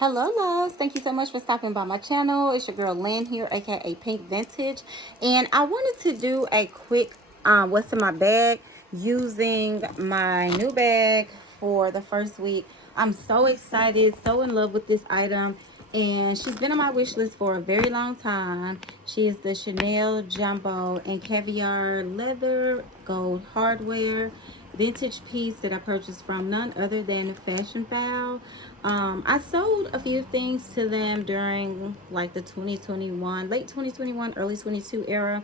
Hello, loves. Thank you so much for stopping by my channel. It's your girl Lynn here, aka Pink Vintage, and I wanted to do a quick what's in my bag using my new bag for the first week. I'm so excited, so in love with this item, and she's been on my wish list for a very long time. She is the Chanel Jumbo and Caviar Leather Gold Hardware vintage piece that I purchased from none other than Fashion Foul. I sold a few things to them during like the 2021, late 2021, early 22 era,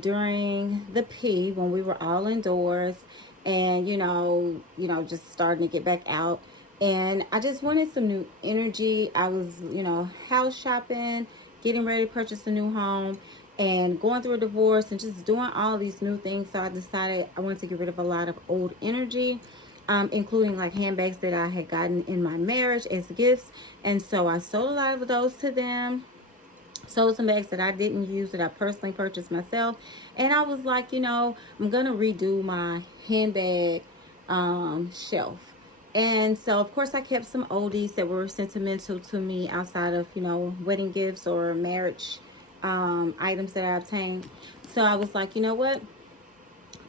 during the P when we were all indoors and just starting to get back out. And I just wanted some new energy. I was, house shopping, getting ready to purchase a new home and going through a divorce and just doing all these new things. So I decided I wanted to get rid of a lot of old energy, including like handbags that I had gotten in my marriage as gifts. And so I sold a lot of those to them. Sold some bags that I didn't use that I personally purchased myself. And I was like, I'm going to redo my handbag shelf. And so, of course, I kept some oldies that were sentimental to me outside of, wedding gifts or marriage items that I obtained. So I was like, you know what?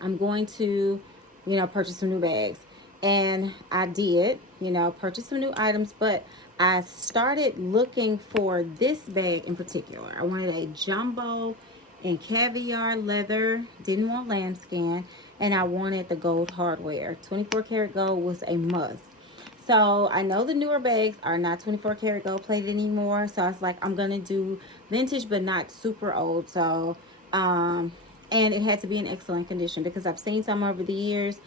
I'm going to, purchase some new bags. And I did, purchase some new items, but I started looking for this bag in particular. I wanted a jumbo and caviar leather, didn't want lambskin, and I wanted the gold hardware. 24 karat gold was a must. So I know the newer bags are not 24 karat gold plated anymore. So I was like, I'm going to do vintage, but not super old. So, and it had to be in excellent condition because I've seen some over the years,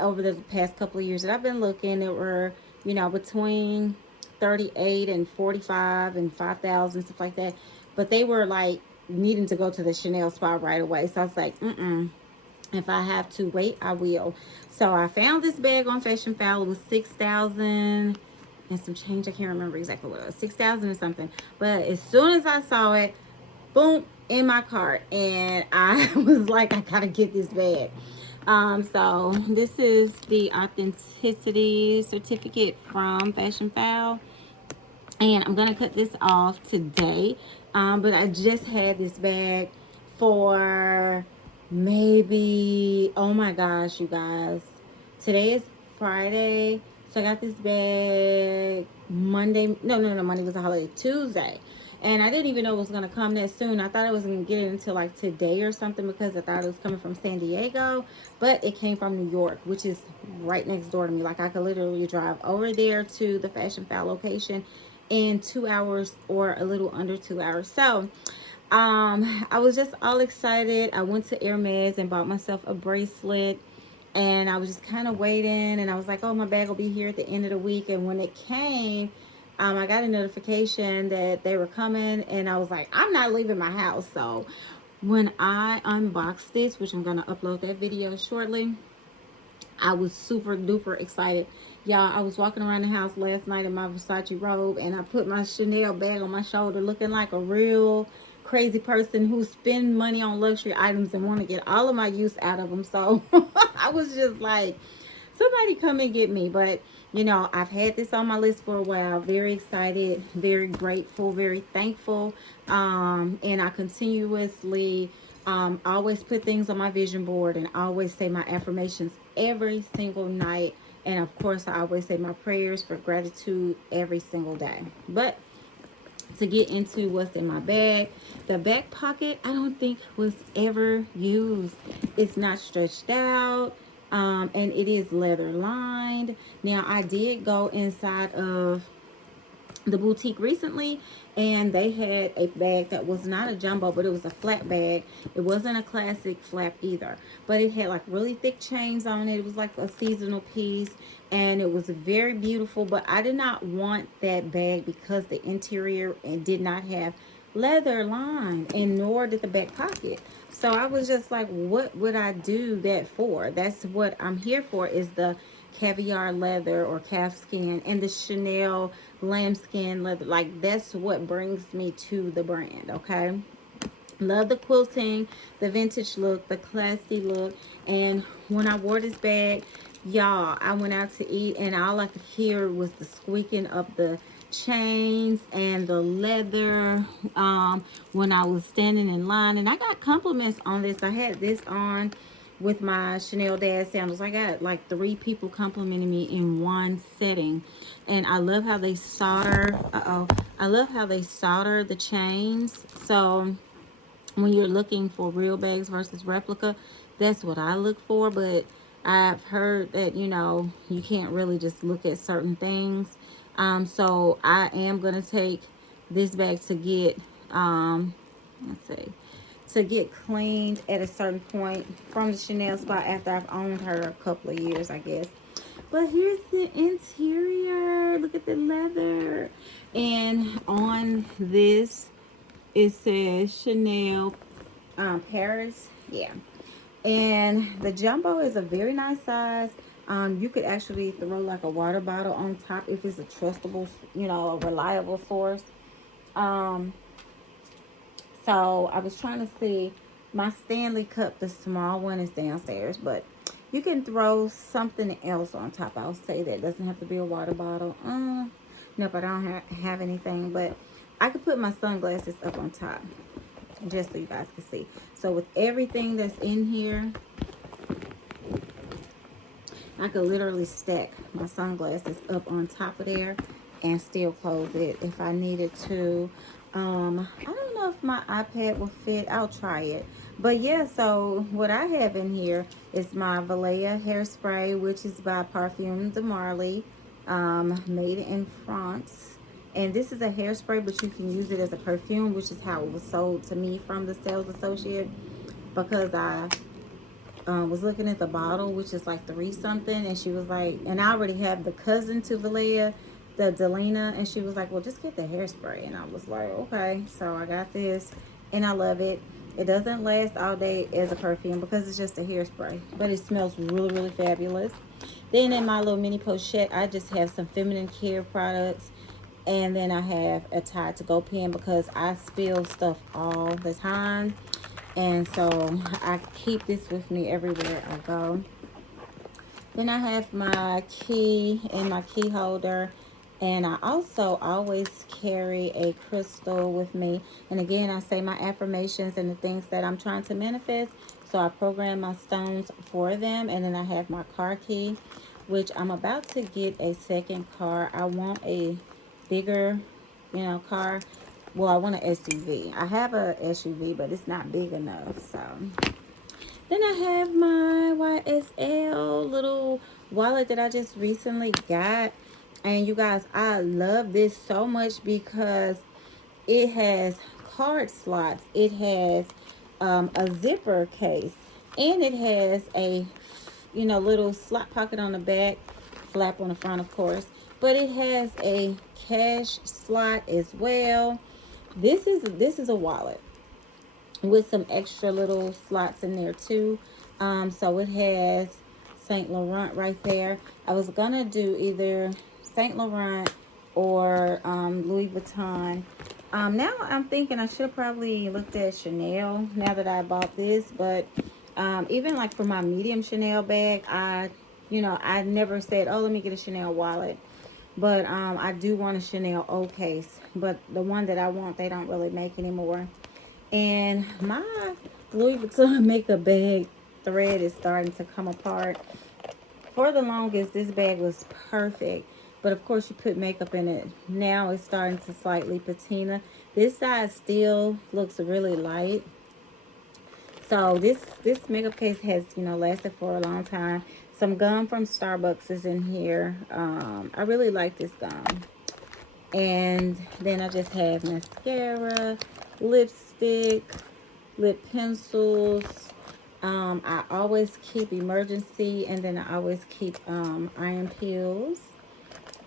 over the past couple of years that I've been looking, that were, between 38 and 45 and 5,000, stuff like that. But they were like needing to go to the Chanel spa right away. So I was like, if I have to wait, I will. So I found this bag on Fashion Foul. It was 6,000 and some change. I can't remember exactly what it was. 6,000 or something. But as soon as I saw it, boom, in my cart. And I was like, I gotta get this bag. So this is the authenticity certificate from Fashion Foul. And I'm gonna cut this off today. But I just had this bag for maybe, oh my gosh, you guys, today is Friday, so I got this bag Monday. No, Monday was a holiday. Tuesday. And I didn't even know it was going to come that soon. I thought I was going to get it until like today or something because I thought it was coming from San Diego, but it came from New York, which is right next door to me. Like I could literally drive over there to the Fashion Foul location in 2 hours or a little under 2 hours. So I was just all excited. I went to Hermes and bought myself a bracelet, and I was just kind of waiting, and I was like, oh, my bag will be here at the end of the week. And when it came, I got a notification that they were coming, and I was like, I'm not leaving my house. So when I unboxed this, which I'm going to upload that video shortly, I was super duper excited. Y'all, I was walking around the house last night in my Versace robe, and I put my Chanel bag on my shoulder looking like a real crazy person who spend money on luxury items and want to get all of my use out of them. So I was just like, somebody come and get me. But I've had this on my list for a while. Very excited, very grateful, very thankful. And I continuously always put things on my vision board and always say my affirmations every single night. And of course, I always say my prayers for gratitude every single day. But to get into what's in my bag, the back pocket I don't think was ever used. It's not stretched out, and it is leather lined. Now I did go inside of the boutique recently, and they had a bag that was not a jumbo, but it was a flat bag. It wasn't a classic flap either, but it had like really thick chains on it. It was like a seasonal piece, and it was very beautiful. But I did not want that bag because the interior and did not have leather lined, and nor did the back pocket. So I was just like, what would I do that for? That's what I'm here for, is the caviar leather or calf skin and the Chanel lambskin leather. Like, that's what brings me to the brand. Okay, love the quilting, the vintage look, the classy look. And when I wore this bag, Y'all, I went out to eat and all I could hear was the squeaking of the chains and the leather when I was standing in line. And I got compliments on this. I had this on with my Chanel Dad sandals. I got like 3 people complimenting me in one setting. And I love how they solder. I love how they solder the chains. So when you're looking for real bags versus replica, that's what I look for. But I've heard that, you can't really just look at certain things. So I am going to take this bag to get, let's see, to get cleaned at a certain point from the Chanel spot after I've owned her a couple of years, I guess. But here's the interior. Look at the leather. And on this, it says Chanel Paris. Yeah. And the jumbo is a very nice size. You could actually throw like a water bottle on top if it's a trustable, a reliable source. Um, so I was trying to see my Stanley cup, the small one is downstairs, but you can throw something else on top. I'll say that it doesn't have to be a water bottle. Nope, I don't have anything, but I could put my sunglasses up on top just so you guys can see. So with everything that's in here, I could literally stack my sunglasses up on top of there and still close it if I needed to. I don't know if my iPad will fit. I'll try it. But yeah, so what I have in here is my Valleja hairspray, which is by Parfum de Marly, made in France. And this is a hairspray, but you can use it as a perfume, which is how it was sold to me from the sales associate, because I was looking at the bottle, which is like 3 something, and she was like, and I already have the cousin to Valleja, the Delina, and she was like, well, just get the hairspray. And I was like, okay. So I got this, and I love it. It doesn't last all day as a perfume because it's just a hairspray, but it smells really, really fabulous. Then in my little mini pochette, I just have some feminine care products, and then I have a Tide to Go pen because I spill stuff all the time. And so I keep this with me everywhere I go. Then I have my key and my key holder. And I also always carry a crystal with me. And again, I say my affirmations and the things that I'm trying to manifest. So I program my stones for them. And then I have my car key, which I'm about to get a second car. I want a bigger, car. Well, I want an SUV. I have a SUV, but it's not big enough. So then I have my YSL little wallet that I just recently got. And you guys, I love this so much because it has card slots. It has a zipper case. And it has a, little slot pocket on the back. Flap on the front, of course. But it has a cash slot as well. This is a wallet with some extra little slots in there too. So it has Saint Laurent right there. I was gonna do either Saint Laurent or Louis Vuitton. Now I'm thinking I should have probably looked at Chanel now that I bought this, but even like for my medium Chanel bag, I never said, oh, let me get a Chanel wallet. But I do want a Chanel O case. But the one that I want, they don't really make anymore. And my Louis Vuitton makeup bag thread is starting to come apart. For the longest, this bag was perfect. But of course, you put makeup in it. Now it's starting to slightly patina. This side still looks really light. So this makeup case has, lasted for a long time. Some gum from Starbucks is in here. I really like this gum. And then I just have mascara, lipstick, lip pencils. I always keep emergency, and then I always keep iron pills.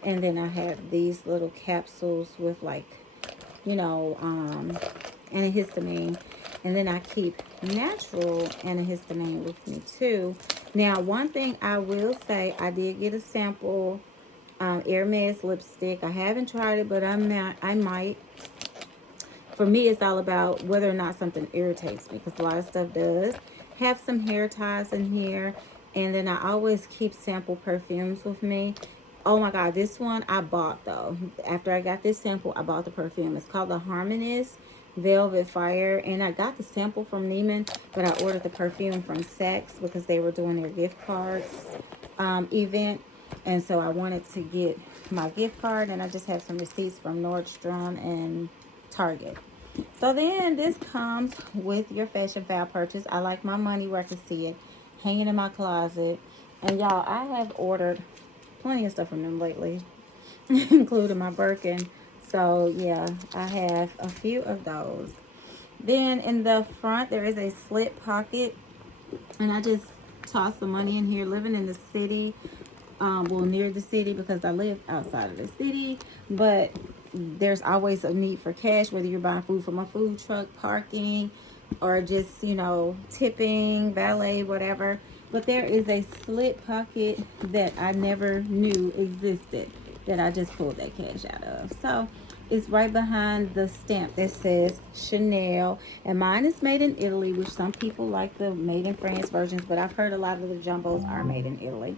And then I have these little capsules with like, antihistamine. And then I keep natural antihistamine with me too. Now, one thing I will say, I did get a sample Hermes lipstick. I haven't tried it, but I might. For me, it's all about whether or not something irritates me, because a lot of stuff does. Have some hair ties in here. And then I always keep sample perfumes with me. Oh my God, this one I bought though. After I got this sample, I bought the perfume. It's called the Harmonist Velvet Fire. And I got the sample from Neiman, but I ordered the perfume from Saks because they were doing their gift cards event. And so I wanted to get my gift card, and I just have some receipts from Nordstrom and Target. So then this comes with your Fashion File purchase. I like my money where I can see it, hanging in my closet. And y'all, I have ordered plenty of stuff from them lately, including my Birkin. So yeah, I have a few of those. Then in the front, there is a slit pocket, and I just toss the money in here. Living in the city, well, near the city because I live outside of the city, but there's always a need for cash, whether you're buying food from a food truck, parking, or just, tipping, valet, whatever. But there is a slit pocket that I never knew existed that I just pulled that cash out of. So it's right behind the stamp that says Chanel. And mine is made in Italy, which some people like the made in France versions, but I've heard a lot of the jumbos are made in Italy.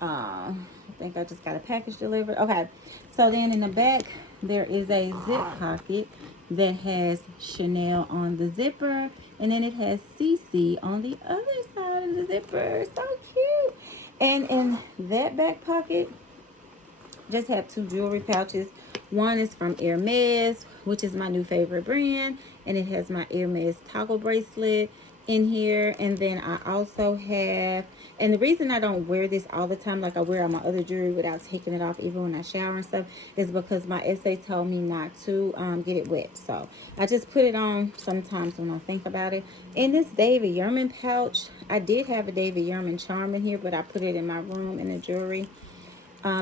I think I just got a package delivered. Okay, so then in the back there is a zip pocket that has Chanel on the zipper, and then it has CC on the other side of the zipper. So cute. And in that back pocket, just have two jewelry pouches. One is from Hermes, which is my new favorite brand, and it has my Hermes toggle bracelet in here. And then I also have, and the reason I don't wear this all the time like I wear all my other jewelry without taking it off even when I shower and stuff, is because my SA told me not to get it wet. So I just put it on sometimes when I think about it. In this David Yurman pouch, I did have a David Yurman charm in here, but I put it in my room in the jewelry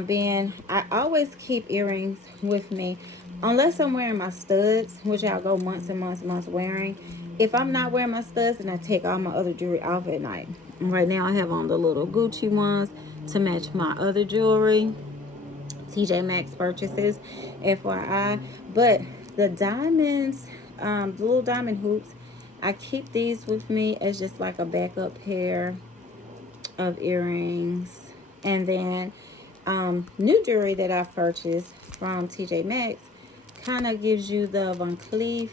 bin. I always keep earrings with me unless I'm wearing my studs, which I'll go months and months wearing. If I'm not wearing my studs, then I take all my other jewelry off at night. And right now I have on the little Gucci ones to match my other jewelry. TJ Maxx purchases, FYI. But the diamonds, the little diamond hoops, I keep these with me as just like a backup pair of earrings. And then new jewelry that I've purchased from TJ Maxx kind of gives you the Van Cleef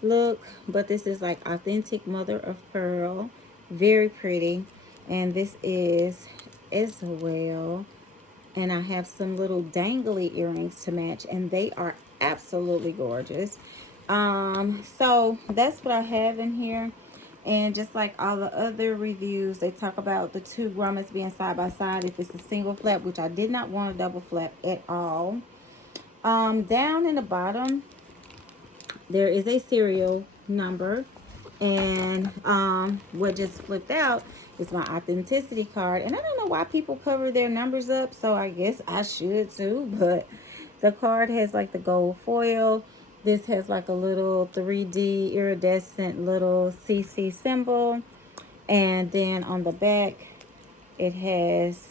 look, but this is like authentic mother of pearl, very pretty. And this is as well, and I have some little dangly earrings to match, and they are absolutely gorgeous. So that's what I have in here. And just like all the other reviews, they talk about the two grommets being side by side if it's a single flap, which I did not want a double flap at all. Down in the bottom, there is a serial number. And what just flipped out is my authenticity card. And I don't know why people cover their numbers up, so I guess I should too. But the card has like the gold foil. This has like a little 3D iridescent little CC symbol. And then on the back, it has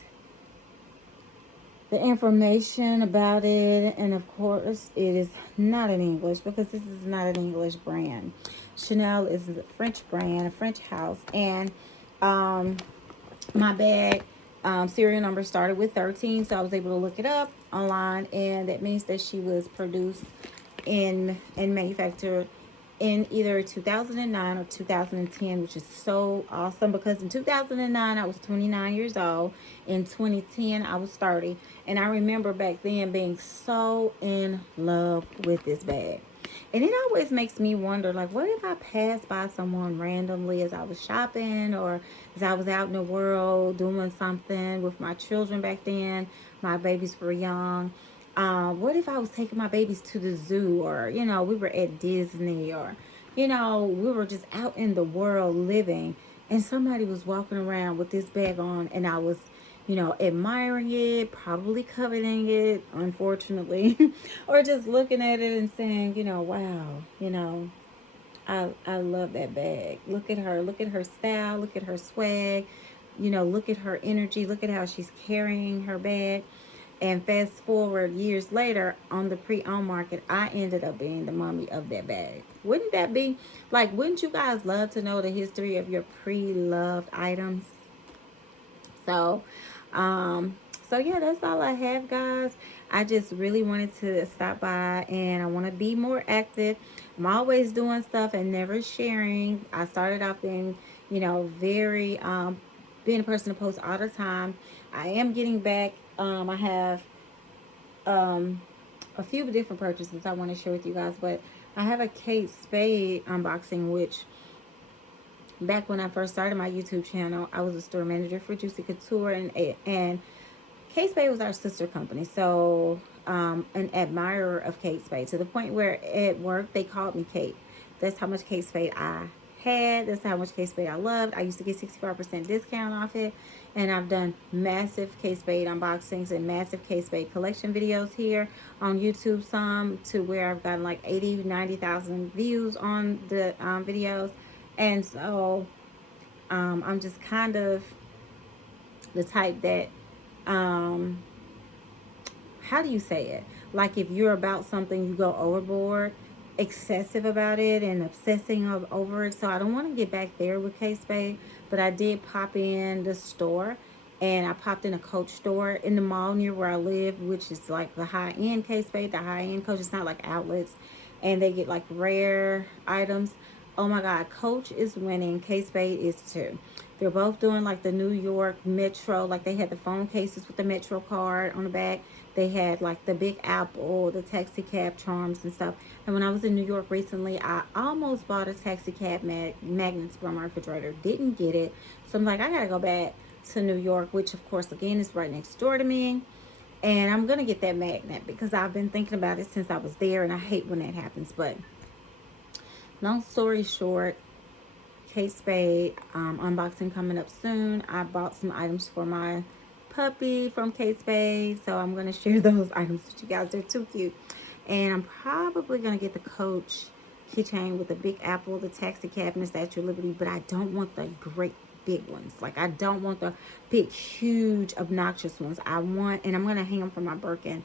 the information about it. And of course, it is not in English because this is not an English brand. Chanel is a French brand, a French house. And my bag serial number started with 13, so I was able to look it up online, and that means that she was produced in and manufactured in either 2009 or 2010, which is so awesome because in 2009 I was 29 years old. In 2010 I was 30, and I remember back then being so in love with this bag. And it always makes me wonder, like, what if I passed by someone randomly as I was shopping or as I was out in the world doing something with my children back then? My babies were young. What if I was taking my babies to the zoo, or, we were at Disney, or, we were just out in the world living, and somebody was walking around with this bag on, and I was, admiring it, probably coveting it, unfortunately, or just looking at it and saying, wow, I love that bag. Look at her style, look at her swag, look at her energy, look at how she's carrying her bag. And fast forward years later, on the pre-owned market, I ended up being the mommy of that bag. Wouldn't that be, like, wouldn't you guys love to know the history of your pre-loved items? So, um, so yeah, that's all I have, guys. I just really wanted to stop by, and I want to be more active. I'm always doing stuff and never sharing. I started off being, very being a person to post all the time. I am getting back. I have um a few different purchases I want to share with you guys, but I have a Kate Spade unboxing, which back when I first started my YouTube channel, I was a store manager for Juicy Couture, and Kate Spade was our sister company. So, an admirer of Kate Spade, to the point where at work they called me Kate. That's how much Kate Spade I had. That's how much Kate Spade I loved. I used to get 65% discount off it. And I've done massive Kate Spade unboxings and massive Kate Spade collection videos here on YouTube, some to where I've gotten like 80, 90,000 views on the videos. And so, I'm just kind of the type that, um, how do you say it? Like, if you're about something, you go overboard, excessive about it, and obsessing over it. So I don't want to get back there with K Spade, but I did pop in the store, and I popped in a Coach store in the mall near where I live, which is like the high end K Spade, the high end Coach. It's not like outlets, and they get like rare items. Oh my God, Coach is winning. K Spade is too. They're both doing like the New York Metro, like they had the phone cases with the Metro card on the back. They had like the Big Apple, the taxi cab charms and stuff. And when I was in New York recently, I almost bought a taxi cab magnets from my refrigerator. Didn't get it. So I'm like, I gotta go back to New York, which of course again is right next door to me. And I'm gonna get that magnet because I've been thinking about it since I was there, and I hate when that happens. But long story short, Kate Spade unboxing coming up soon. I bought some items for my puppy from Kate Spade, so I'm going to share those items with you guys. They're too cute. And I'm probably going to get the Coach keychain with the Big Apple, the taxi cab, and the Statue of Liberty, but I don't want the great big ones. Like, I don't want the big, huge, obnoxious ones. I want, and I'm going to hang them from my Birkin,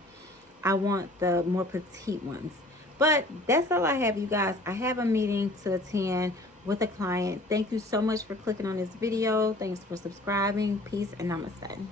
I want the more petite ones. But that's all I have, you guys. I have a meeting to attend with a client. Thank you so much for clicking on this video. Thanks for subscribing. Peace and namaste.